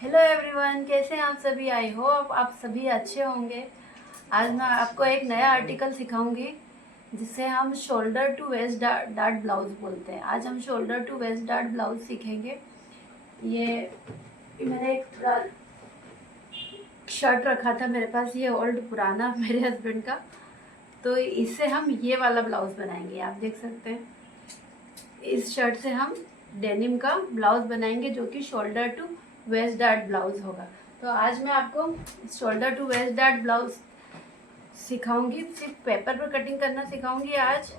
Hello everyone, कैसे हैं आप सभी। आई होप आप सभी अच्छे होंगे। आज मैं आपको एक नया आर्टिकल सिखाऊंगी जिसे हम shoulder to waist dart blouse बोलते हैं। आज हम shoulder to waist dart blouse सीखेंगे। ये मैंने एक पूरा शर्ट रखा था मेरे पास, ये ओल्ड पुराना मेरे हस्बैंड का, तो इससे हम ये वाला ब्लाउज बनाएंगे। आप देख सकते हैं, इस शर्ट से हम डेनिम का ब्लाउज बनाएंगे जो कि shoulder to waist dart blouse होगा। तो आज मैं आपको shoulder to waist dart blouse सिखाऊंगी, सिर्फ पेपर पर कटिंग करना सिखाऊंगी आज।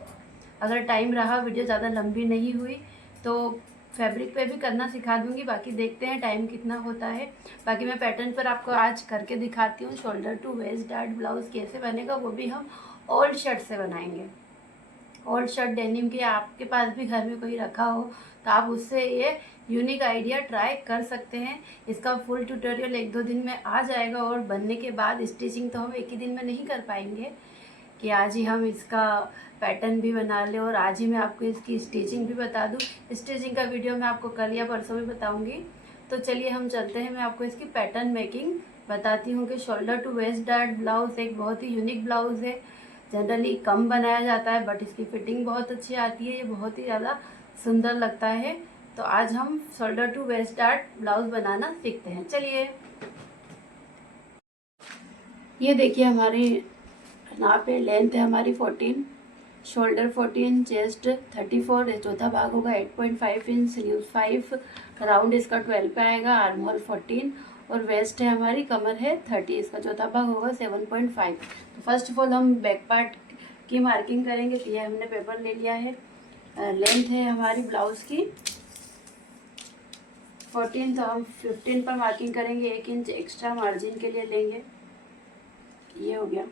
अगर टाइम रहा, वीडियो ज़्यादा लंबी नहीं हुई तो फैब्रिक पे भी करना सिखा दूंगी। बाकी देखते हैं टाइम कितना होता है। बाकी मैं पैटर्न पर आपको आज करके दिखाती हूँ। Shoulder to waist dart blouse कैसे बनेगा वो भी हम ओल्ड शर्ट से बनाएंगे। ओल्ड शर्ट डेनिम की आपके पास भी घर में कोई रखा हो तो आप उससे ये यूनिक आइडिया ट्राई कर सकते हैं। इसका फुल ट्यूटोरियल 1-2 दिन में आ जाएगा और बनने के बाद स्टिचिंग तो हम एक ही दिन में नहीं कर पाएंगे कि आज ही हम इसका पैटर्न भी बना लें और आज ही मैं आपको इसकी स्टिचिंग भी बता दूं। स्टिचिंग का वीडियो मैं आपको कल या परसों भी बताऊंगी। तो चलिए हम चलते हैं, मैं आपको इसकी पैटर्न मेकिंग बताती हूँ कि shoulder to waist dart blouse एक बहुत ही यूनिक ब्लाउज है। जनरली कम बनाया जाता है बट इसकी फिटिंग बहुत अच्छी आती है, ये बहुत ही ज़्यादा सुंदर लगता है। तो आज हम shoulder to waist dart blouse बनाना सीखते हैं। चलिए, ये देखिए हमारी नाप है, लेंथ है हमारी 14, शोल्डर 14, चेस्ट 34, चौथा भाग होगा 8.5 इंच, स्लीव 5, राउंड इसका 12 पे आएगा, आर्म होल 14 और वेस्ट है हमारी, कमर है 30, इसका चौथा भाग होगा 7.5। तो फर्स्ट ऑफ ऑल हम बैक पार्ट की मार्किंग करेंगे। तो ये हमने पेपर ले लिया है। लेंथ है हमारी ब्लाउज की 14, तो हम 15 पर मार्किंग करेंगे। 1 इंच एक्स्ट्रा मार्जिन के लिए लेंगे। ये हो गया,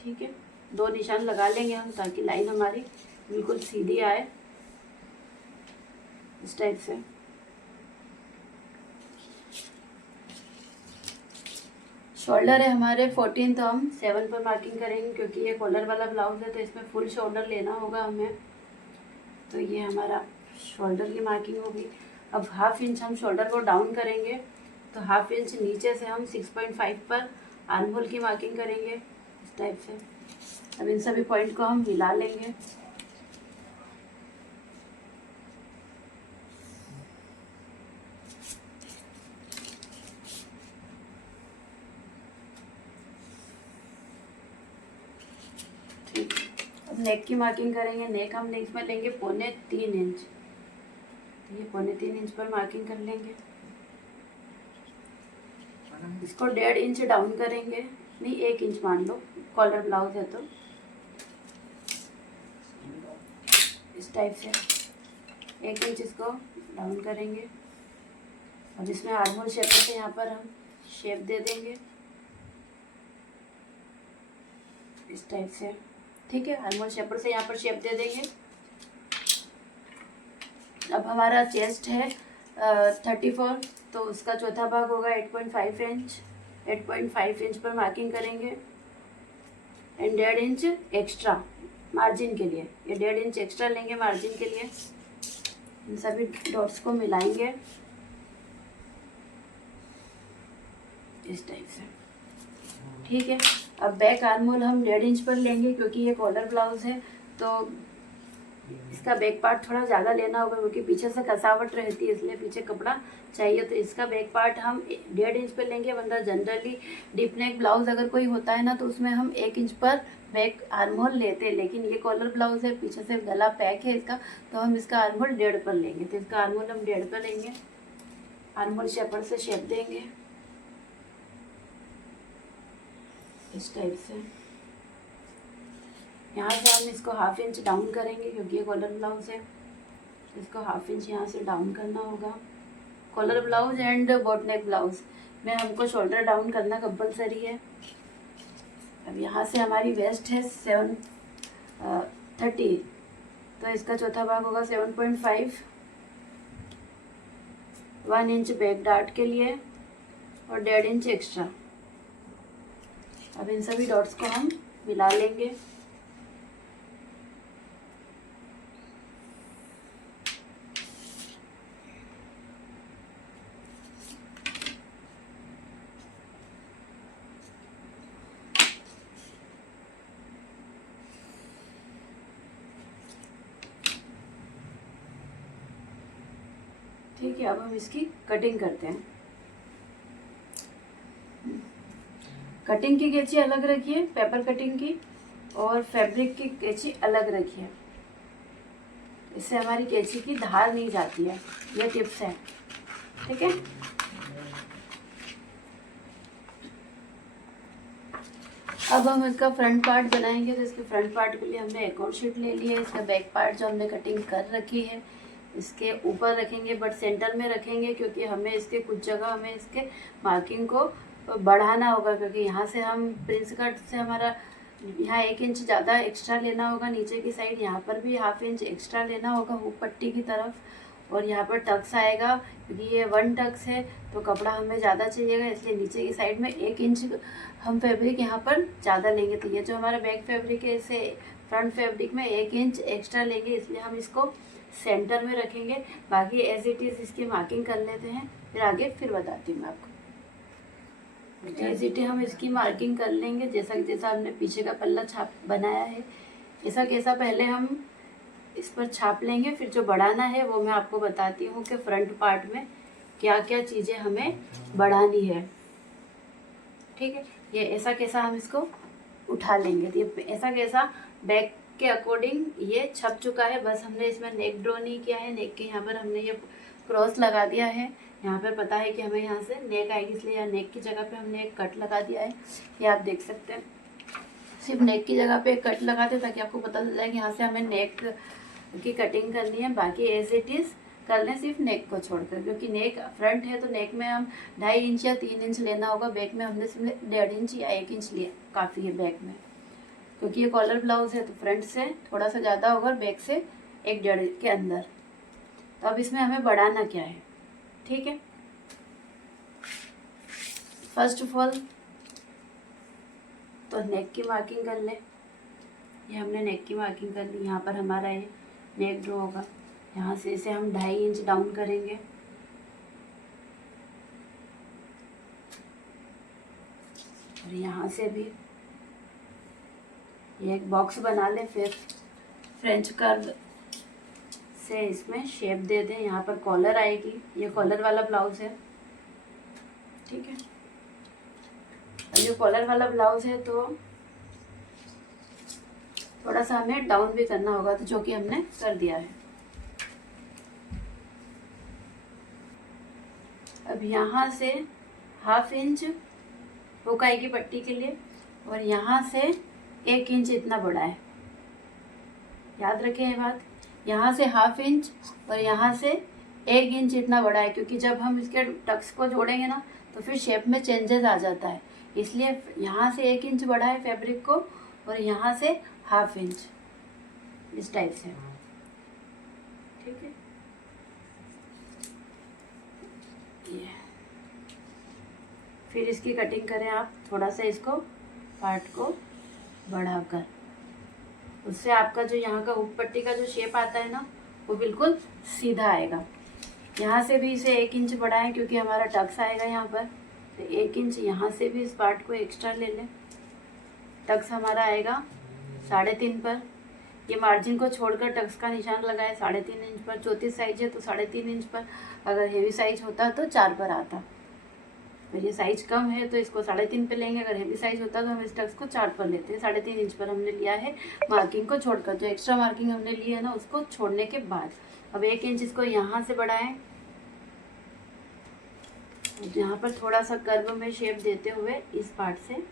ठीक है। 2 निशान लगा लेंगे हम ताकि लाइन हमारी बिल्कुल सीधी आए, इस टाइप से। शोल्डर है हमारे 14, तो हम 7 पर मार्किंग करेंगे क्योंकि ये कॉलर वाला ब्लाउज है तो इसमें फुल शोल्डर लेना होगा हमें। तो ये हमारा शोल्डर की मार्किंग होगी। अब हाफ इंच हम शोल्डर को डाउन करेंगे, तो हाफ इंच नीचे से हम 6.5 पर आर्म होल की मार्किंग करेंगे, इस टाइप से। अब इन सभी पॉइंट को हम मिला लेंगे। ठीक, अब नेक की मार्किंग करेंगे। नेक हम नेक में लेंगे 3.25 इंच। ये 3.25 इंच पर मार्किंग कर लेंगे। इसको 1.5 इंच डाउन करेंगे, नहीं 1 इंच मान लो, कॉलर ब्लाउज है तो इस टाइप से 1 इंच इसको डाउन करेंगे। और इसमें आर्म होल शेप से यहाँ पर हम शेप दे देंगे, इस टाइप से, ठीक है। आर्म होल शेपर से यहाँ पर शेप दे देंगे। अब हमारा चेस्ट है 34, तो उसका चौथा भाग होगा 8.5 इंच। 8.5 इंच पर मार्किंग करेंगे एंड 1.5 इंच एक्स्ट्रा मार्जिन के लिए, ये 1.5 इंच एक्स्ट्रा लेंगे मार्जिन के लिए। इन सभी डॉट्स को मिलाएंगे इस टाइप से, ठीक है। अब बैक आर्म होल हम 1.5 इंच पर लेंगे क्योंकि ये कॉलर ब्लाउज है तो इसका बैक पार्ट थोड़ा ज़्यादा लेना होगा क्योंकि पीछे से कसावट रहती है, इसलिए पीछे कपड़ा चाहिए। तो इसका बैक पार्ट हम 1.5 इंच पर लेंगे, वरना जनरली डीप नेक ब्लाउज अगर कोई होता है ना तो उसमें हम 1 इंच पर बैक आर्म होल लेते हैं। लेकिन ये कॉलर ब्लाउज है, पीछे से गला पैक है इसका, तो हम इसका आर्म होल 1.5 पर लेंगे। तो इसका आर्म होल हम 1.5 पर लेंगे। आर्म होल शेपर से शेप देंगे इस टाइप से। यहाँ से हम इसको हाफ इंच डाउन करेंगे क्योंकि ये कॉलर ब्लाउज है, इसको हाफ इंच यहाँ से डाउन करना होगा। Collar blouse and boat neck blouse में हमको शोल्डर डाउन करना कंपलसरी है। अब यहाँ से हमारी वेस्ट है 7.30, तो इसका चौथा भाग होगा 7.5, 1 इंच बैक डार्ट के लिए और 1.5 इंच एक्स्ट्रा। अब इन सभी डॉट्स को हम मिला लेंगे। ठीक है, अब हम इसकी कटिंग करते हैं। कटिंग की कैंची अलग रखिए, पेपर कटिंग की, और फैब्रिक की कैंची अलग रखिए। इससे हमारी कैंची की धार नहीं जाती है, ये टिप्स है। ठीक है, अब हम इसका फ्रंट पार्ट बनाएंगे। तो इसके फ्रंट पार्ट के लिए हमने एक और शीट ले ली है। इसका बैक पार्ट जो हमने कटिंग कर रखी है इसके ऊपर रखेंगे, बट सेंटर में रखेंगे, क्योंकि हमें इसके कुछ जगह हमें इसके मार्किंग को बढ़ाना होगा, क्योंकि यहाँ से हम प्रिंस कट से हमारा यहाँ 1 इंच ज़्यादा एक्स्ट्रा लेना होगा नीचे की साइड, यहाँ पर भी ½ इंच एक्स्ट्रा लेना होगा हुक पट्टी की तरफ, और यहाँ पर टक्स आएगा, क्योंकि ये 1 टक्स है तो कपड़ा हमें ज़्यादा चाहिएगा, इसलिए नीचे की साइड में 1 इंच हम फैब्रिक यहाँ पर ज़्यादा लेंगे। तो ये जो हमारा बैक फैब्रिक है इसे फ्रंट फैब्रिक में 1 इंच एक्स्ट्रा लेंगे, इसलिए हम इसको सेंटर में रखेंगे। बाकी एज इट इज़ इसकी मार्किंग कर लेते हैं, फिर आगे फिर बताती हूँ मैं आपको। एज इट हम इसकी मार्किंग कर लेंगे, जैसा हमने पीछे का पल्ला छाप बनाया है, ऐसा कैसा पहले हम इस पर छाप लेंगे। फिर जो बढ़ाना है वो मैं आपको बताती हूँ कि फ्रंट पार्ट में क्या क्या चीज़ें हमें बढ़ानी है। ठीक है, ये ऐसा कैसा हम इसको उठा लेंगे। तो ये ऐसा कैसा बैक के अकॉर्डिंग ये छप चुका है, बस हमने इसमें नेक ड्रॉ नहीं किया है। नेक के यहाँ पर हमने ये क्रॉस लगा दिया है, यहाँ पर पता है कि हमें यहाँ से नेक आएगी, इसलिए यहाँ नेक की जगह पे हमने एक कट लगा दिया है। ये आप देख सकते हैं, सिर्फ नेक की जगह पे एक कट लगाते हैं ताकि आपको पता चल जाए कि यहाँ से हमें नेक की कटिंग करनी है। बाकी एज इट इज़ कर लें सिर्फ नेक को छोड़कर, क्योंकि नेक फ्रंट है तो नेक में हम 2.5 इंच या 3 इंच लेना होगा। बैक में हमने सिर्फ 1.5 इंच या 1 इंच लिया काफ़ी है बैक में, क्योंकि ये कॉलर ब्लाउज है तो फ्रंट से थोड़ा सा ज़्यादा होगा और बैक से 1.5 के अंदर। तो अब इसमें हमें बढ़ाना क्या है, ठीक है। फर्स्ट ऑफ ऑल तो नेक की मार्किंग कर ले। ये हमने नेक की मार्किंग कर ली, यहाँ पर हमारा ये नेक ड्रॉ होगा, यहाँ से इसे हम 2.5 इंच डाउन करेंगे। और यहाँ से भी ये एक बॉक्स बना ले, फिर फ्रेंच कर्व से इसमें शेप दे दें। यहाँ पर कॉलर आएगी, ये कॉलर वाला ब्लाउज है, ठीक है। और ये कॉलर वाला ब्लाउज है तो थोड़ा सा हमें डाउन भी करना होगा, तो जो कि हमने कर दिया है। अब यहाँ से ½ इंच हुक आएगी पट्टी के लिए, और यहाँ से 1 इंच इतना बड़ा है, याद रखें ये बात। यहाँ से ½ इंच और यहाँ से 1 इंच इतना बड़ा है, क्योंकि जब हम इसके टक्स को जोड़ेंगे ना तो फिर शेप में चेंजेस आ जाता है, इसलिए यहाँ से 1 इंच बड़ा है फैब्रिक को, और यहाँ से ½ इंच इस टाइप से, ठीक है। ये फिर इसकी कटिंग करें आप, थोड़ा सा इसको पार्ट को बढ़ाकर, उससे आपका जो यहाँ का हुक पट्टी का जो शेप आता है ना वो बिल्कुल सीधा आएगा। यहाँ से भी इसे 1 इंच बढ़ाएं, क्योंकि हमारा टक्स आएगा यहाँ पर, तो 1 इंच यहाँ से भी इस पार्ट को एक्स्ट्रा ले लें। टक्स हमारा आएगा 3.5 पर, ये मार्जिन को छोड़कर टक्स का निशान लगाए 3.5 इंच पर। 34 साइज है तो 3.5 इंच पर, अगर हेवी साइज होता तो 4 पर आता। तो ये साइज कम है तो इसको 3.5 पे लेंगे, अगर हेवी साइज होता तो हम इस टक्स को 4 पर लेते हैं। 3.5 इंच पर हमने लिया है मार्किंग को छोड़कर, जो एक्स्ट्रा मार्किंग हमने ली है ना उसको छोड़ने के बाद। अब 1 इंच इसको यहाँ से बढ़ाएं, यहाँ पर थोड़ा सा कर्व में शेप देते हुए इस पार्ट से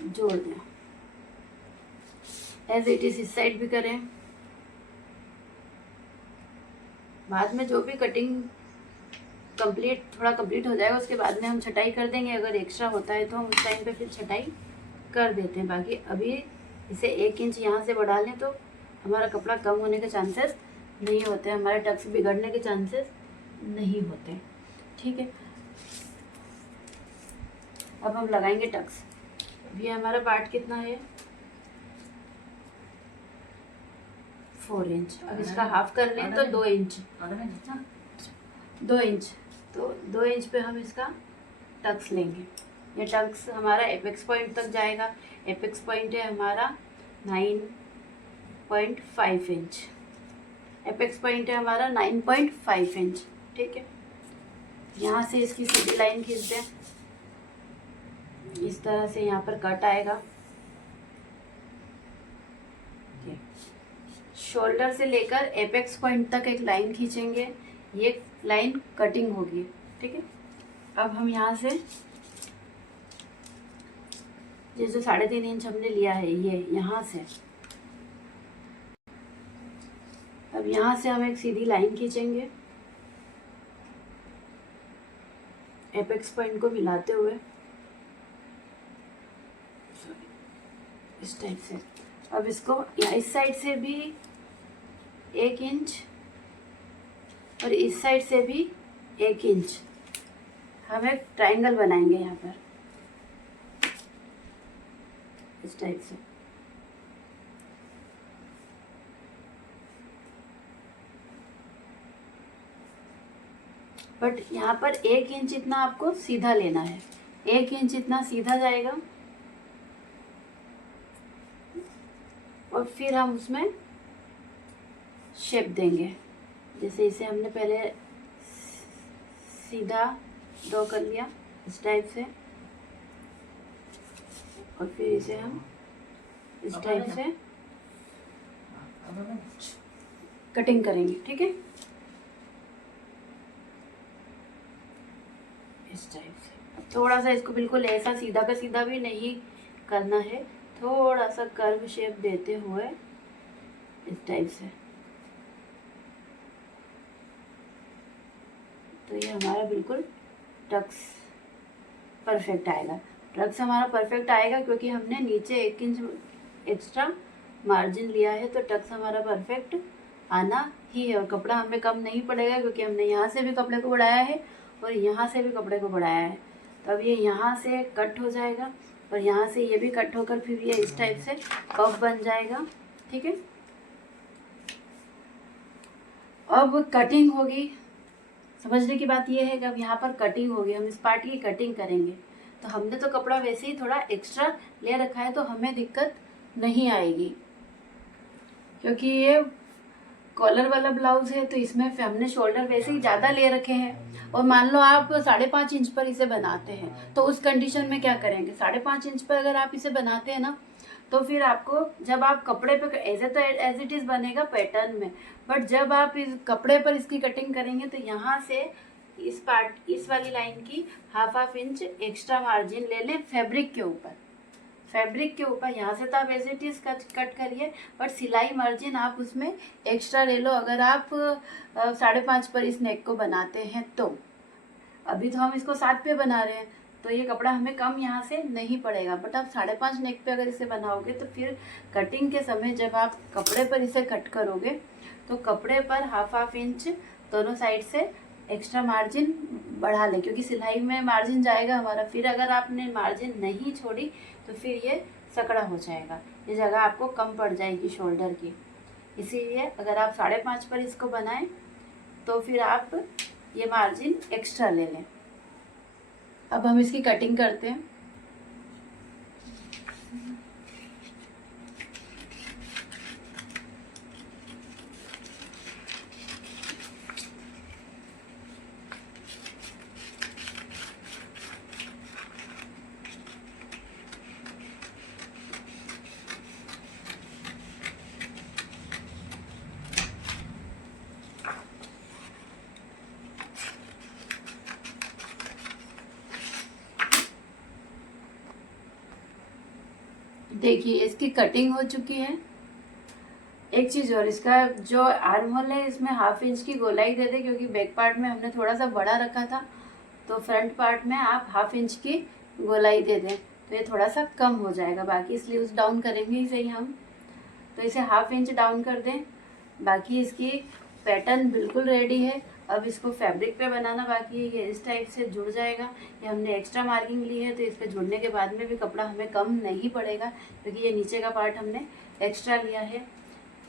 जोड़ दें। एज इट इज इस साइड भी करें। बाद में जो भी कटिंग थोड़ा कंप्लीट हो जाएगा उसके बाद में हम छटाई कर देंगे, अगर एक्स्ट्रा होता है तो हम उस टाइम पे फिर छटाई कर देते हैं। बाकी अभी इसे 1 इंच यहाँ से बढ़ा लें तो हमारा कपड़ा कम होने के चांसेस नहीं होते, हमारे टक्स बिगड़ने के चांसेस नहीं होते, ठीक है। अब हम लगाएंगे टक्स। अभी हमारा पार्ट कितना है 4 इंच। अब इसका हाफ कर लें तो 2 इंच, 2 इंच, तो 2 इंच पे हम इसका टक्स लेंगे। ये टक्स हमारा एपेक्स पॉइंट तक जाएगा। एपेक्स पॉइंट है हमारा 9.5 इंच। एपेक्स पॉइंट है हमारा 9.5 इंच, ठीक है, यहाँ से इसकी सीधी लाइन खींच दें, इस तरह से यहाँ पर कट आएगा। शोल्डर से लेकर एपेक्स पॉइंट तक एक लाइन खींचेंगे, ये लाइन कटिंग होगी। ठीक है, अब हम यहाँ से ये जो 3.5 इंच हमने लिया है, ये यहाँ से, अब यहाँ से हम एक सीधी लाइन खींचेंगे एपेक्स पॉइंट को मिलाते हुए, इस टाइप से। अब इसको इस साइड से भी 1 इंच और इस साइड से भी 1 इंच हम एक ट्रायंगल बनाएंगे यहाँ पर, इस टाइप से। बट यहाँ पर 1 इंच इतना आपको सीधा लेना है, 1 इंच इतना सीधा जाएगा और फिर हम उसमें शेप देंगे। जैसे इसे हमने पहले सीधा ड्रॉ कर लिया इस टाइप से, और फिर इसे हम इस टाइप से कटिंग करेंगे। ठीक है, इस टाइप से। थोड़ा सा इसको बिल्कुल ऐसा सीधा का सीधा भी नहीं करना है, थोड़ा सा कर्व शेप देते हुए इस टाइप से। तो ये हमारा बिल्कुल टक्स परफेक्ट आएगा। टक्स हमारा परफेक्ट आएगा क्योंकि हमने नीचे 1 इंच एक्स्ट्रा मार्जिन लिया है, तो टक्स हमारा परफेक्ट आना ही है। और कपड़ा हमें कम नहीं पड़ेगा क्योंकि हमने यहाँ से भी कपड़े को बढ़ाया है और यहाँ से भी कपड़े को बढ़ाया है। तो अब ये यहाँ से कट हो जाएगा और यहाँ से ये भी कट होकर फिर ये इस टाइप से पफ बन जाएगा। ठीक है, अब कटिंग होगी। समझने की बात ये है कि अब यहाँ पर कटिंग होगी, हम इस पार्ट की कटिंग करेंगे। तो हमने तो कपड़ा वैसे ही थोड़ा एक्स्ट्रा ले रखा है, तो हमें दिक्कत नहीं आएगी क्योंकि ये कॉलर वाला ब्लाउज है, तो इसमें हमने शोल्डर वैसे ही ज़्यादा ले रखे हैं। और मान लो आप 5.5 इंच पर इसे बनाते हैं, तो उस कंडीशन में क्या करेंगे, 5.5 इंच पर अगर आप इसे बनाते हैं ना, तो फिर आपको जब आप कपड़े पे ऐसे तो एज इट इज़ बनेगा पैटर्न में, बट जब आप इस कपड़े पर इसकी कटिंग करेंगे तो यहाँ से इस वाली लाइन की हाफ इंच एक्स्ट्रा मार्जिन ले लें फैब्रिक के ऊपर। फैब्रिक के ऊपर यहाँ से तो आप एज इट इज़ कट करिए, बट सिलाई मार्जिन आप उसमें एक्स्ट्रा ले लो अगर आप 5.5 पर इस नेक को बनाते हैं। तो अभी तो हम इसको 7 पे बना रहे हैं, तो ये कपड़ा हमें कम यहाँ से नहीं पड़ेगा। बट आप 5.5 नेक पे अगर इसे बनाओगे तो फिर कटिंग के समय जब आप कपड़े पर इसे कट करोगे तो कपड़े पर हाफ इंच दोनों साइड से एक्स्ट्रा मार्जिन बढ़ा ले, क्योंकि सिलाई में मार्जिन जाएगा हमारा। फिर अगर आपने मार्जिन नहीं छोड़ी तो फिर ये सकड़ा हो जाएगा, ये जगह आपको कम पड़ जाएगी शोल्डर की। इसीलिए अगर आप 5.5 पर इसको बनाएं तो फिर आप ये मार्जिन एक्स्ट्रा ले लें। अब हम इसकी कटिंग करते हैं। देखिए इसकी कटिंग हो चुकी है। एक चीज़ और, इसका जो आर्म होल है इसमें हाफ इंच की गोलाई दे दे, क्योंकि बैक पार्ट में हमने थोड़ा सा बड़ा रखा था, तो फ्रंट पार्ट में आप हाफ इंच की गोलाई दे दें तो ये थोड़ा सा कम हो जाएगा। बाकी स्लीव्स डाउन करेंगे ही सही हम, तो इसे हाफ इंच डाउन कर दें। बाकी इसकी पैटर्न बिल्कुल रेडी है। अब इसको फैब्रिक पे बनाना बाकी है। ये इस टाइप से जुड़ जाएगा। ये हमने एक्स्ट्रा मार्किंग ली है, तो इस पे जुड़ने के बाद में भी कपड़ा हमें कम नहीं पड़ेगा, क्योंकि ये नीचे का पार्ट हमने एक्स्ट्रा लिया है।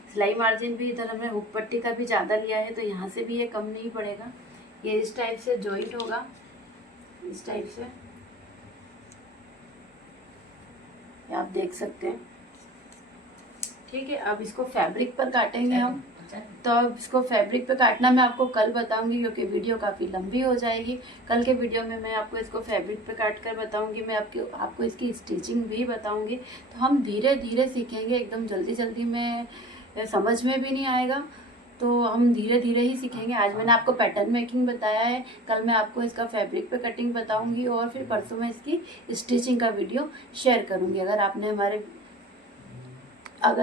सिलाई मार्जिन भी इधर हमने हुक पट्टी का भी ज़्यादा लिया है, तो यहाँ से भी ये कम नहीं पड़ेगा। ये इस टाइप से जॉइंट होगा, इस टाइप से आप देख सकते हैं। ठीक है, अब इसको फैब्रिक पर काटेंगे हम। तो अब इसको फैब्रिक पे काटना मैं आपको कल बताऊंगी, क्योंकि वीडियो काफ़ी लंबी हो जाएगी। कल के वीडियो में मैं आपको इसको फैब्रिक पे काट कर बताऊंगी, मैं आपको इसकी स्टिचिंग भी बताऊंगी। तो हम धीरे धीरे सीखेंगे, एकदम जल्दी जल्दी में समझ में भी नहीं आएगा, तो हम धीरे धीरे ही सीखेंगे। आज मैंने आपको पैटर्न मेकिंग बताया है, कल मैं आपको इसका फैब्रिक पे कटिंग बताऊंगी, और फिर परसों मैं इसकी स्टिचिंग का वीडियो शेयर करूंगी। अगर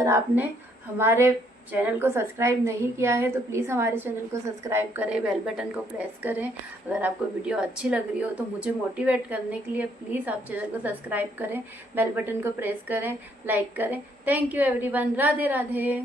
आपने हमारे चैनल को सब्सक्राइब नहीं किया है तो प्लीज़ हमारे चैनल को सब्सक्राइब करें, बेल बटन को प्रेस करें। अगर आपको वीडियो अच्छी लग रही हो तो मुझे मोटिवेट करने के लिए प्लीज़ आप चैनल को सब्सक्राइब करें, बेल बटन को प्रेस करें, लाइक करें। Thank you everyone, Radhe Radhe.